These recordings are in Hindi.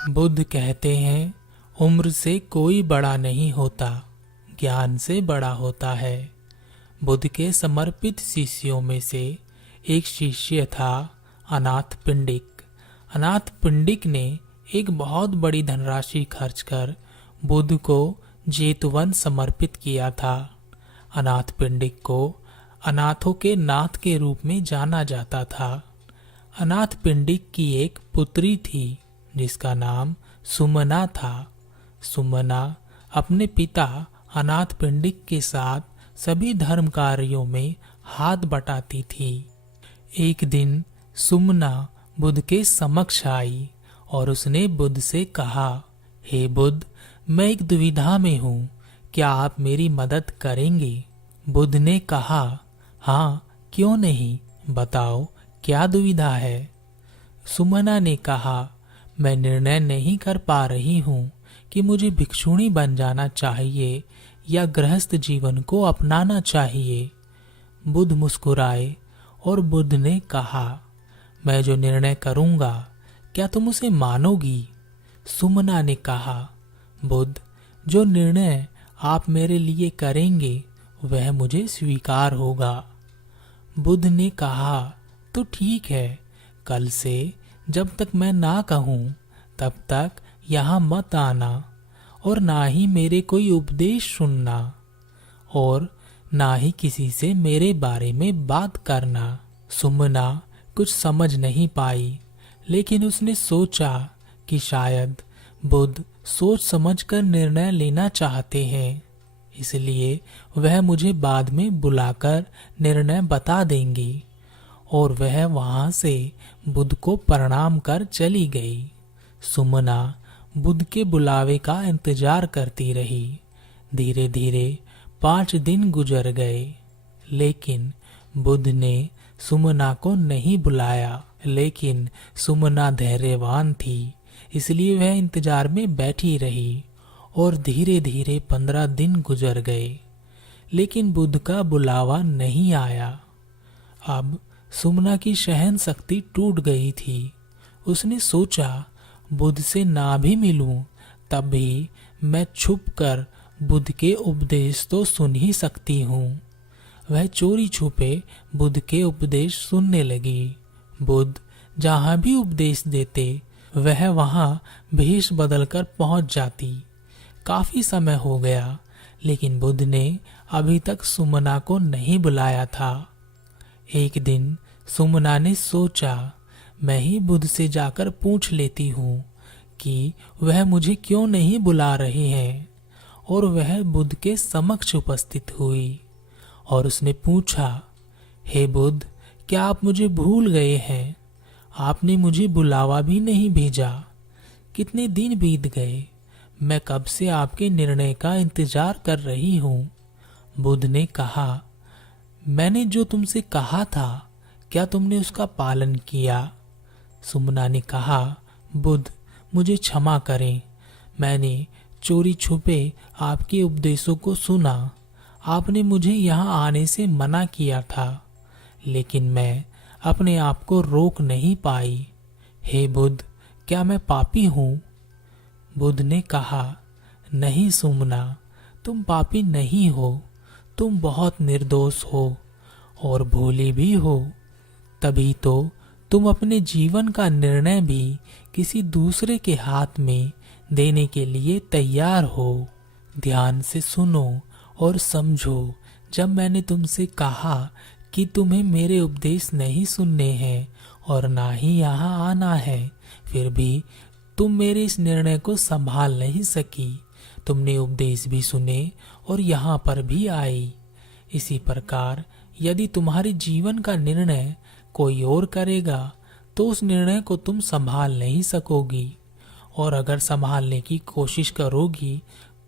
बुद्ध कहते हैं, उम्र से कोई बड़ा नहीं होता, ज्ञान से बड़ा होता है। बुद्ध के समर्पित शिष्यों में से एक शिष्य था अनाथ पिंडिक। अनाथ पिंडिक ने एक बहुत बड़ी धनराशि खर्च कर बुद्ध को जेतवन समर्पित किया था। अनाथ पिंडिक को अनाथों के नाथ के रूप में जाना जाता था। अनाथ पिंडिक की एक पुत्री थी जिसका नाम सुमना था। सुमना अपने पिता अनाथ पिंडिक के साथ सभी धर्म कार्यों में हाथ बटाती थी। एक दिन सुमना बुद्ध के समक्ष आई और उसने बुद्ध से कहा, हे बुद्ध, मैं एक दुविधा में हूँ, क्या आप मेरी मदद करेंगे? बुद्ध ने कहा, हाँ, क्यों नहीं, बताओ क्या दुविधा है? सुमना ने कहा, मैं निर्णय नहीं कर पा रही हूँ कि मुझे भिक्षुणी बन जाना चाहिए या गृहस्थ जीवन को अपनाना चाहिए। बुद्ध मुस्कुराए और बुद्ध ने कहा, मैं जो निर्णय करूँगा क्या तुम उसे मानोगी? सुमना ने कहा, बुद्ध, जो निर्णय आप मेरे लिए करेंगे वह मुझे स्वीकार होगा। बुद्ध ने कहा, तो ठीक है, कल से जब तक मैं ना कहूँ तब तक यहाँ मत आना और ना ही मेरे कोई उपदेश सुनना और ना ही किसी से मेरे बारे में बात करना। सुमना कुछ समझ नहीं पाई, लेकिन उसने सोचा कि शायद बुद्ध सोच समझकर निर्णय लेना चाहते हैं, इसलिए वह मुझे बाद में बुलाकर निर्णय बता देंगी। और वह वहां से बुद्ध को प्रणाम कर चली गई। सुमना बुद्ध के बुलावे का इंतजार करती रही। धीरे धीरे 5 दिन गुजर गए, लेकिन बुद्ध ने सुमना को नहीं बुलाया। लेकिन सुमना धैर्यवान थी, इसलिए वह इंतजार में बैठी रही और धीरे धीरे 15 दिन गुजर गए, लेकिन बुद्ध का बुलावा नहीं आया। अब सुमना की सहन शक्ति टूट गई थी। उसने सोचा, बुद्ध से ना भी मिलूं तब भी मैं छुपकर बुद्ध के उपदेश तो सुन ही सकती हूँ। वह चोरी छुपे बुद्ध के उपदेश सुनने लगी। बुद्ध जहाँ भी उपदेश देते वह वहाँ भेष बदलकर पहुँच जाती। काफी समय हो गया, लेकिन बुद्ध ने अभी तक सुमना को नहीं बुलाया था। एक दिन सुमना ने सोचा, मैं ही बुद्ध से जाकर पूछ लेती हूँ कि वह मुझे क्यों नहीं बुला रहे हैं। और वह बुद्ध के समक्ष उपस्थित हुई और उसने पूछा, हे बुद्ध, क्या आप मुझे भूल गए हैं? आपने मुझे बुलावा भी नहीं भेजा। कितने दिन बीत गए, मैं कब से आपके निर्णय का इंतजार कर रही हूँ। बुद्ध ने कहा, मैंने जो तुमसे कहा था क्या तुमने उसका पालन किया? सुमना ने कहा, बुद्ध, मुझे क्षमा करें, मैंने चोरी छुपे आपके उपदेशों को सुना। आपने मुझे यहाँ आने से मना किया था, लेकिन मैं अपने आप को रोक नहीं पाई। हे बुद्ध, क्या मैं पापी हूँ? बुद्ध ने कहा, नहीं सुमना, तुम पापी नहीं हो, तुम बहुत निर्दोष हो और भोली भी हो। तभी तो तुम अपने जीवन का निर्णय भी किसी दूसरे के हाथ में देने के लिए तैयार हो। ध्यान से सुनो और समझो, जब मैंने तुमसे कहा कि तुम्हें मेरे उपदेश नहीं सुनने हैं और ना ही यहाँ आना है, फिर भी तुम मेरे इस निर्णय को संभाल नहीं सकी। तुमने उपदेश भी सुने और यहाँ पर भी आई। इसी प्रकार यदि तुम्हारे जीवन का निर्णय कोई और करेगा तो उस निर्णय को तुम संभाल नहीं सकोगी, और अगर संभालने की कोशिश करोगी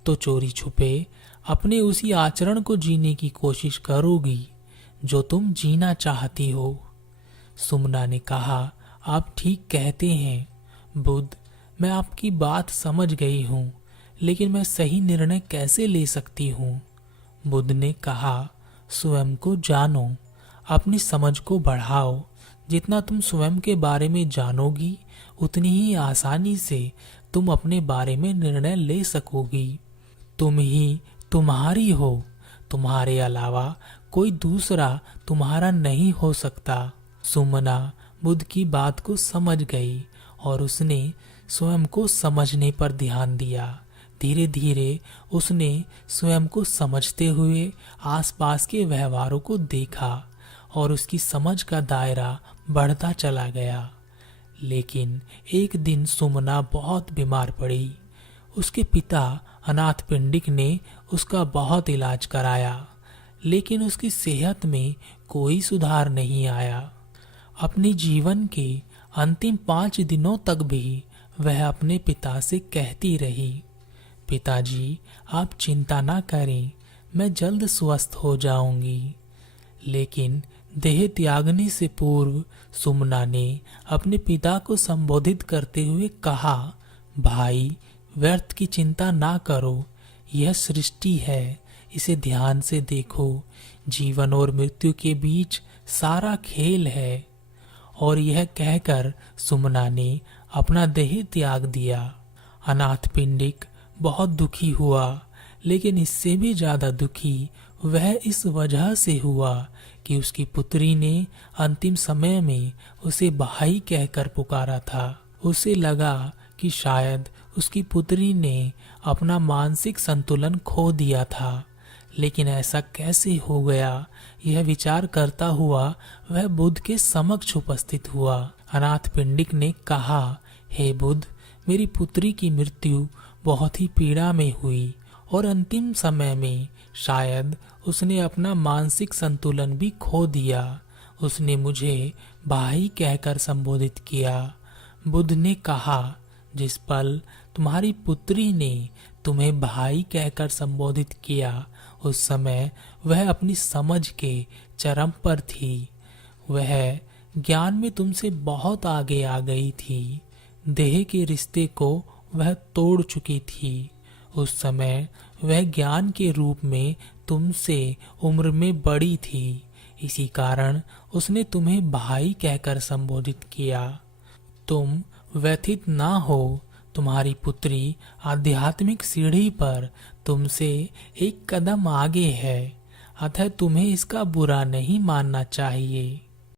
तो चोरी छुपे अपने उसी आचरण को जीने की कोशिश करोगी जो तुम जीना चाहती हो। सुमना ने कहा, आप ठीक कहते हैं बुद्ध, मैं आपकी बात समझ गई हूँ, लेकिन मैं सही निर्णय कैसे ले सकती हूँ? बुद्ध ने कहा, स्वयं को जानो, अपनी समझ को बढ़ाओ। जितना तुम स्वयं के बारे में जानोगी उतनी ही आसानी से तुम अपने बारे में निर्णय ले सकोगी। तुम ही तुम्हारी हो, तुम्हारे अलावा कोई दूसरा तुम्हारा नहीं हो सकता। सुमना बुद्ध की बात को समझ गई और उसने स्वयं को समझने पर ध्यान दिया। धीरे धीरे उसने स्वयं को समझते हुए आसपास के व्यवहारों को देखा और उसकी समझ का दायरा बढ़ता चला गया। लेकिन एक दिन सुमना बहुत बीमार पड़ी। उसके पिता अनाथ पिंडिक ने उसका बहुत इलाज कराया, लेकिन उसकी सेहत में कोई सुधार नहीं आया। अपने जीवन के अंतिम 5 दिनों तक भी वह अपने पिता से कहती रही, पिताजी आप चिंता ना करें, मैं जल्द स्वस्थ हो जाऊंगी। लेकिन देह त्यागने से पूर्व सुमना ने अपने पिता को संबोधित करते हुए कहा, भाई व्यर्थ की चिंता ना करो, यह सृष्टि है, इसे ध्यान से देखो। जीवन और मृत्यु के बीच सारा खेल है। और यह कहकर सुमना ने अपना देह त्याग दिया। अनाथ पिंडिक बहुत दुखी हुआ, लेकिन इससे भी ज्यादा दुखी वह इस वजह से हुआ कि उसकी पुत्री ने अंतिम समय में उसे भाई कहकर पुकारा था। उसे लगा कि शायद उसकी पुत्री ने अपना मानसिक संतुलन खो दिया था, लेकिन ऐसा कैसे हो गया, यह विचार करता हुआ वह बुद्ध के समक्ष उपस्थित हुआ। अनाथ पिंडिक ने कहा, हे बुद्ध, मेरी पुत्री की मृत्यु बहुत ही पीड़ा में हुई और अंतिम समय में शायद उसने अपना मानसिक संतुलन भी खो दिया। उसने मुझे भाई कहकर संबोधित किया। बुद्ध ने कहा, जिस पल तुम्हारी पुत्री ने तुम्हें भाई कहकर संबोधित किया, उस समय वह अपनी समझ के चरम पर थी। वह ज्ञान में तुमसे बहुत आगे आ गई थी। देह के रिश्ते को वह तोड़ चुकी थी। उस समय वह ज्ञान के रूप में तुमसे उम्र में बड़ी थी। इसी कारण उसने तुम्हें भाई कहकर संबोधित किया। तुम व्यथित ना हो, तुम्हारी पुत्री आध्यात्मिक सीढ़ी पर तुमसे एक कदम आगे है, अतः तुम्हें इसका बुरा नहीं मानना चाहिए।